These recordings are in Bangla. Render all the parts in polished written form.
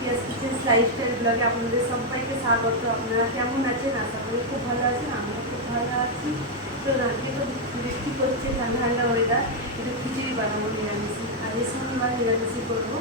পিয়াস কিচেন লাইফস্টাইল ব্লগে আপনাদের সবাইকে স্বাগত। আপনারা কেমন আছেন? আশা করি খুব ভালো আছেন। আমরা খুব ভালো আছি। তো রাত্রে তো বৃষ্টি করছে, ঠান্ডা ঠান্ডা ওয়েদার, একটু খিচুড়ি বানাবো নিরামিষি, আর এই শনিবার নিরামিষি করবো।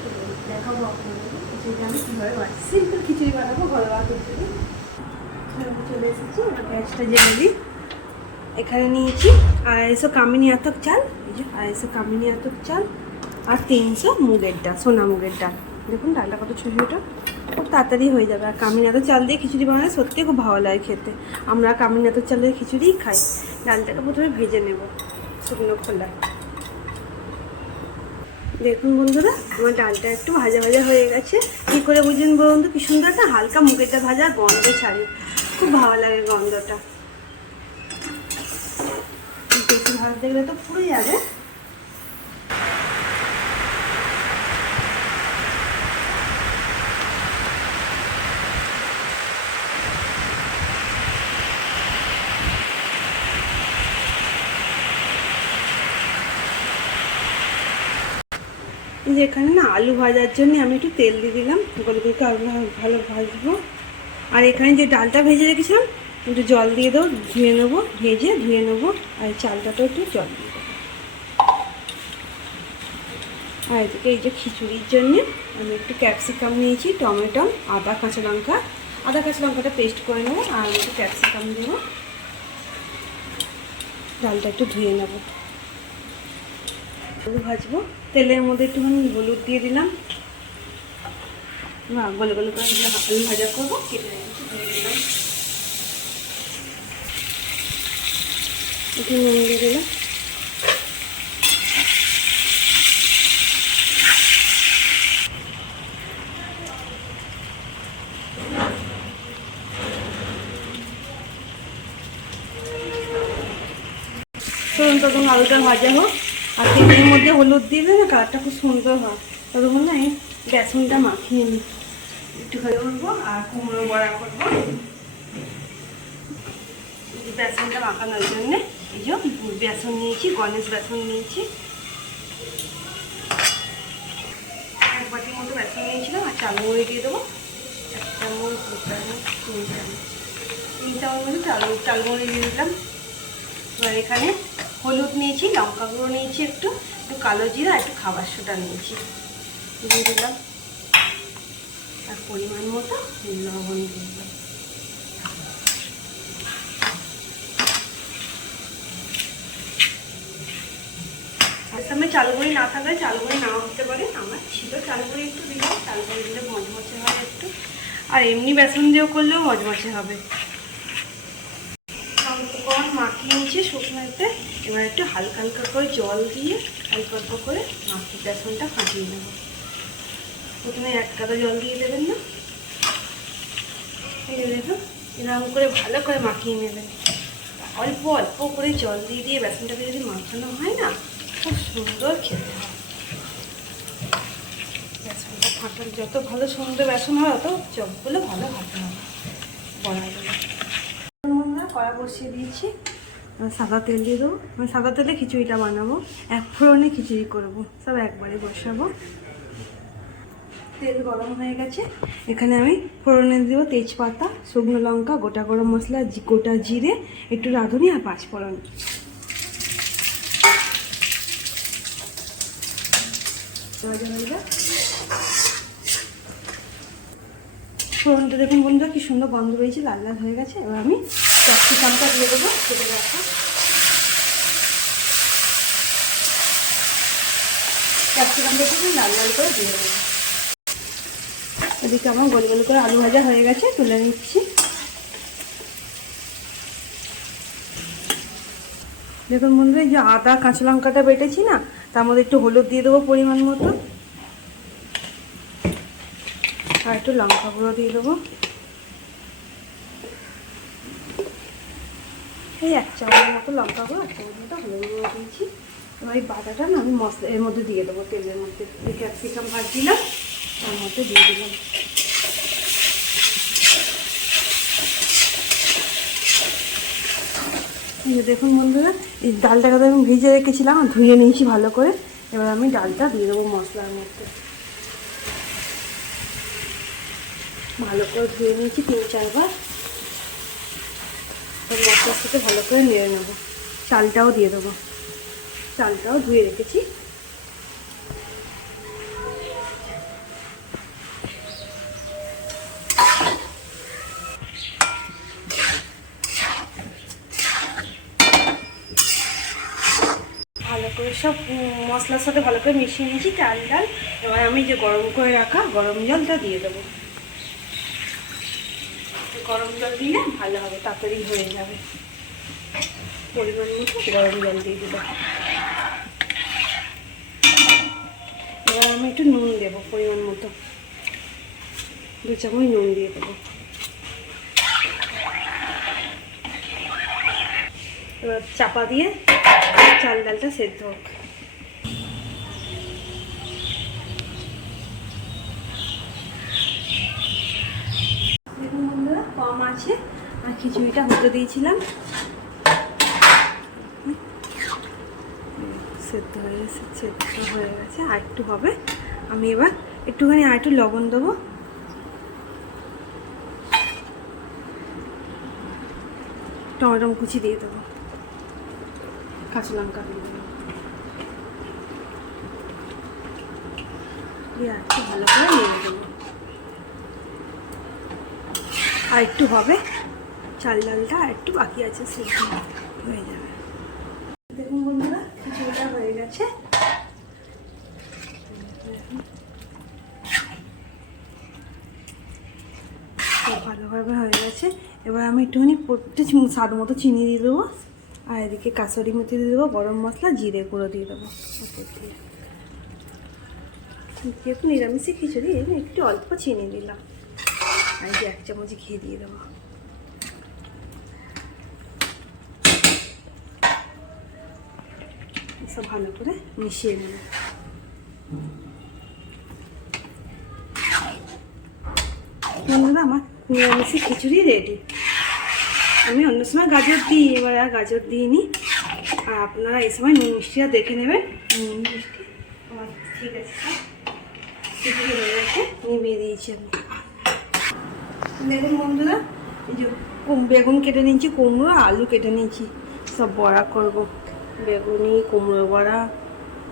তো দেখাবো আপনাদের খিচুড়িটা আমি কীভাবে বানাই। সিম্পল খিচুড়ি বানাবো, ঘরোয়া খিচুড়ি। চলে এসেছি, গ্যাসটা জেলে দিই। এখানে নিয়েছি 250 কামিনী আতক চাল, এই যে 250 কামিনী আতক চাল, আর 300 মুগের ডাল, সোনা মুগের ডাল। দেখুন ডালটা কত ছোটো ছোটো, খুব তাড়াতাড়ি হয়ে যাবে। আর কামিনী আতক চাল দিয়ে খিচুড়ি বানালে সত্যি খুব ভালো লাগে খেতে। আমরা কামিনী আতক চালের খিচুড়িই খাই। ডালটাকে প্রথমে ভেজে নেব শুকনো খোলায়। দেখুন বন্ধুরা, আমার ডালটা একটু ভাজা ভাজা হয়ে গেছে। কী করে বুঝলেন বলুন তো? কি সুন্দর একটা হালকা মুগের ডাল ভাজা গন্ধ ছাড়ে, খুব ভালো লাগে গন্ধটা। বেশি ভাজতে গেলে তো পুড়ে যাবে। যেখানে না আলু ভাজার জন্য আমি একটু তেল দিয়ে দিলাম, গোলগুলোকে আলু ভালো ভাজবো। আর এখানে যে ডালটা ভেজে রেখেছিলাম একটু জল দিয়ে দেবো, ধুয়ে নেবো, ভেজে ধুয়ে নেবো। আর চালটাতেও একটু জল দিয়ে দেবো। আর এদিকে এই যে খিচুড়ির জন্যে আমি একটু ক্যাপসিকাম নিয়েছি, টমেটো, আদা কাঁচা লঙ্কাটা পেস্ট করে নেবো। আর একটু ক্যাপসিকাম দেবো, ডালটা একটু ধুয়ে নেবো। আলু ভাজবো, তেলের মধ্যে একটুখানি হলুদ দিয়ে দিলাম। গোল গোল করে আলু ভাজা করবো, কেটে দিয়ে দিলাম। একটু নুন দিয়ে দিলাম। তখন আলুটা ভাজা হোক। আর তেলের মধ্যে হলুদ দিলে না কালারটা খুব সুন্দর হয়। ততক্ষণ না এই বেসনটা মাখিয়ে নিই, একটুখানি করবো। আর কুমড়ো বড়া করবো। বেসনটা মাখানোর জন্যে এই যে বেসন নিয়েছি, গণেশ বেসন নিয়েছি। 1 বাটির মতো বেসন নিয়েছিলাম। আর চাল মুড়ি দিয়ে দেবো 1 চামচ, 2 চামচ, 3 চামচ, 3 চামচ মতো চাল মুড়ি দিয়ে দিলাম। এবার এখানে হলুদ নিয়েছি, লঙ্কা গুঁড়ো নিয়েছি, একটু কালো জিরা, একটু খাবার সোডা নিয়েছি, দিয়ে দিলাম। আর পরিমাণ মতো লবণ দিয়ে দিলাম। সামনে চাল গুঁড়ি না থাকলে চাল গুঁড়ি নাও হতে পারে, আমার ছিল চাল গুঁড়ি, একটু দিলাম। চাল গুঁড়ি দিলে মচমচে হবে একটু, আর এমনি বেসন দিয়েও করলেও মচমচে হবে। মাখিয়ে নিচ্ছি শুকনোতে। এবার একটু হালকা হালকা করে জল দিয়ে অল্প অল্প করে মাখিয়ে বেসনটা ফাটিয়ে নেব। প্রথমে 1 কাপ জল দিয়ে দেবেন না, এই দেখুন এরকম করে ভালো করে মাখিয়ে নেবেন। অল্প অল্প করে জল দিয়ে দিয়ে বেসনটাকে যদি মাখানো হয় না, খুব সুন্দর খেতে হয়। বেসনটা ফাটার যত ভালো সুন্দর বেসন হয়, অত চপগুলো ভালো ভাতে হবে, বড়াগুলো। কড়া বসিয়ে দিয়েছি, সাদা তেল দিয়ে দেবো। আমি সাদা তেলে খিচুড়িটা বানাবো, 1 ফোড়নে খিচুড়ি করবো, সব একবারে বসাবো। তেল গরম হয়ে গেছে, এখানে আমি ফোড়নে দেবো তেজপাতা, শুকনো লঙ্কা, গোটা গরম মশলা, গোটা জিরে, একটু রাঁধুনি আর 5 ফোড়ন। ফোড়নটা দেখুন বন্ধুরা কি সুন্দর গন্ধ বেরিয়েছে, লাল লাল হয়ে গেছে। এবার আমি ক্যাপসিকামটা দিয়ে দেবো, কেটে রাখা ক্যাপসিকামটা একটু লাল লাল করে দিয়ে দেবো। এদিকে আমার গোল গোল করে আলু ভাজা হয়ে গেছে, তুলে নিচ্ছি। দেখুন বন্ধুরা, এই যে আদা কাঁচা লঙ্কাটা বেটেছি না, তার মধ্যে একটু হলুদ দিয়ে দেবো পরিমাণ মতো, আর একটু লঙ্কা গুঁড়ো দিয়ে দেবো। এই 1 চামচের মতো লঙ্কা গুঁড়ো, 1 চামচ মতো হলুদ গুঁড়ো দিয়েছি। এবার এই বাটাটা না আমি মশলা এর মধ্যে দিয়ে দেবো, তেলের মধ্যে এই ক্যাপসিকাম ভাজছিলাম তার মধ্যে দিয়ে দিলাম। দেখুন বন্ধুরা, এই ডালটাকে আমি ভিজে রেখেছিলাম, ধুয়ে নিয়েছি ভালো করে। এবার আমি ডালটা দিয়ে দেবো মশলার মধ্যে। ভালো করে ধুয়ে নিয়েছি 3-4 বার। মশলার সাথে ভালো করে নেড়ে নেবো। চালটাও দিয়ে দেবো, চালটাও ধুয়ে রেখেছি। ভালো করে সব মশলার সাথে ভালো করে মিশিয়ে নিয়েছি চাল ডাল। এবার আমি যে গরম করে রাখা গরম জলটা দিয়ে দেবো। গরম জল দিলে ভালো হবে, তাড়াতাড়ি হয়ে যাবে। পরিমাণ মতো গরম জল দিয়ে দেবো। এবার আমি একটু নুন দেবো পরিমাণ মতো, 2 চামচ নুন দিয়ে দেবো। এবার চাপা দিয়ে চাল ডালটা সেদ্ধ হোক। দেখুন বন্ধুরা, কম আছে আর খিচুড়িটা হতে দিয়েছিলাম, সেদ্ধ হয়ে গেছে। সেদ্ধ হয়ে গেছে, আর একটু হবে। আমি এবার একটুখানি আর একটু লবণ দেবো। টমেটো কুচি দিয়ে দেবো, কাঁচা লঙ্কা দিয়ে দেবো, দিয়ে আর একটু ভালো করে নেড়ে দেবো। আর একটু হবে, চাল ডালটা আর একটু বাকি আছে, সেদ্ধ হয়ে যাবে। দেখুন বন্ধুরা, খিচুড়িটা হয়ে গেছে। ভালোভাবে হয়ে গেছে। এবার আমি একটুখানি স্বাদ মতো চিনি দিয়ে দেবো, আর এদিকে কাসুরি মেথি দিয়ে দেবো, গরম মশলা, জিরে গুঁড়ো দিয়ে দেবো। যেহেতু নিরামিষে খিচুড়ি, একটু অল্প চিনি দিলাম, আর 1 চামচ ঘি দিয়ে দেবো। সব ভালো করে মিশিয়ে নেব। বন্ধুরা, আমার নিরামিষে খিচুড়ি রেডি। আমি অন্য সময় গাজর দিই, এবার আর গাজর দিইনি। আর আপনারা এই সময় নুন মিষ্টিটা দেখে নেবেন। নুন মিষ্টি ঠিক আছে, খিচুড়ি হয়ে গেছে, নিভিয়ে দিয়েছি আমি। দেখুন বন্ধুরা, এই যে বেগুন কেটে নিয়েছি, কুমড়ো, আলু কেটে নিয়েছি, সব বড়া করব। বেগুনি, কুমড়ো বড়া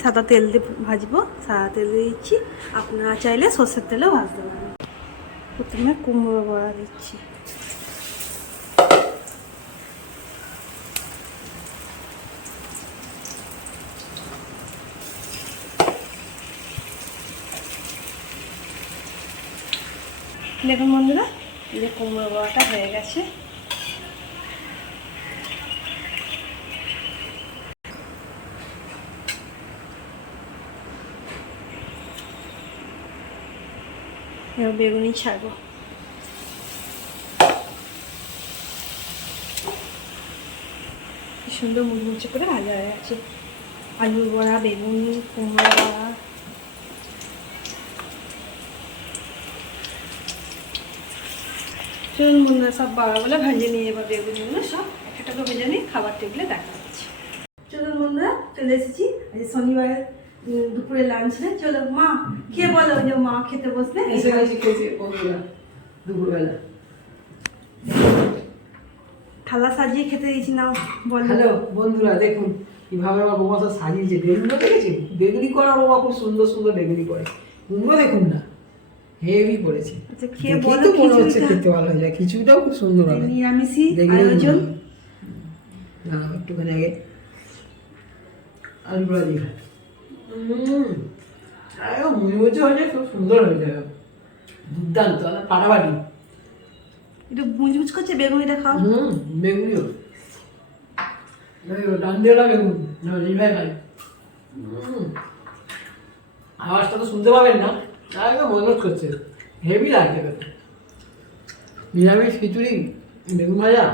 সাদা তেল দিয়ে ভাজবো, সাদা তেল দিয়ে দিচ্ছি। আপনারা চাইলে সর্ষের তেলেও ভাজতে পারেন। প্রথমে কুমড়ো বড়া দিচ্ছি। দেখুন বন্ধুরা, এই যে কুমড়ো বড়াটা হয়ে গেছে। এবার বেগুনি ছাড়বো। কি সুন্দর মুচমুচে করে ভাজা হয়ে গেছে। আলুর বড়া, বেগুনি, কুমড়ো বড়া। চলুন বন্ধুরা, সব বড়াগুলো ভেজে নিয়ে, এবার বেগুনিগুলো সব একটা ভেজে নিয়ে খাবার টেবিলে দেখা যাচ্ছে। চলুন বন্ধুরা, চলে এসেছি আজ শনিবার দুপুরে লাঞ্চে। চলো মা খেয়ে বলো, যে মা খেতে বসলে দুপুরবেলা থালা সাজিয়ে খেতে দিয়েছি। নাও বলো। হ্যালো বন্ধুরা, দেখুন কিভাবে আমার বৌমা সব সাজিয়েছে। বেগুনও দেখেছি, বেগুনি করা বৌমা খুব সুন্দর সুন্দর বেগুনি করে। কুমড়ো দেখুন না, হেভি করেছে। আচ্ছা, খেয়ে দেখেই বলো তো মনে হচ্ছে খিচুড়িটা। খেতে ভালো হয়ে যায়। খিচুড়িটাও খুব সুন্দর হবে, নিরামিষি দেখলেই মনে আয়োজন। হয়। একটুখানি আগে আলু বড়া দিয়ে মুচমুচে হয়ে যায়, খুব সুন্দর হয়ে যায়, দুর্দান্ত। ফাটাফাটি। একটু মুচমুচ করছে, বেগুনিটা খাও। বেগুনিও ডান দিয়েটা বেগুন নিভাই খাই। আওয়াজটা তো শুনতে পাবেন না, একদম মজবুত করছে, হেভি লাগছে খেতে। নিরামিষ খিচুড়ি, বেগুন ভাজা,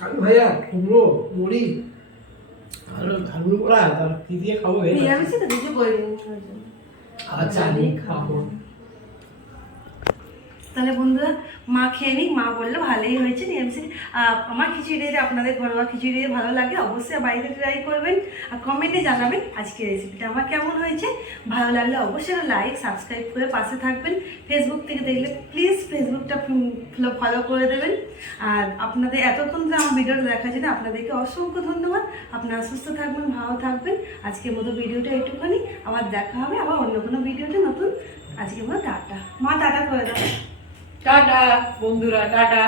আলু ভাজা, কুমড়ো, মুড়ি, আর ঝালমুড়ি করা, তার কি দিয়ে খাবো? নিরামিষই তো কিছু করে দিন। আচ্ছা, আমি খাবো। তাহলে বন্ধুরা মা খেয়ে নিক, মা বললো ভালোই হয়েছে নিরামিষ। আমার খিচুড়ি যদি আপনাদের ঘরোয়া খিচুড়ি দিয়ে ভালো লাগে অবশ্যই বাড়িতে ট্রাই করবেন আর কমেন্টে জানাবেন আজকের রেসিপিটা আমার কেমন হয়েছে। ভালো লাগলে অবশ্যই লাইক সাবস্ক্রাইব করে পাশে থাকবেন। ফেসবুক থেকে দেখলে প্লিজ ফেসবুকটা ফলো করে দেবেন। আর আপনাদের এতক্ষণ ধরে আমার ভিডিওটা দেখার জন্য আপনাদেরকে অসংখ্য ধন্যবাদ। আপনারা সুস্থ থাকবেন, ভালো থাকবেন। আজকের মতো ভিডিওটা একটুখানি, আবার দেখা হবে আবার অন্য কোনো ভিডিওতে নতুন। আজকের মতো টাটা। মা টাটা করে দাও। টাটা বন্ধুরা, টাটা।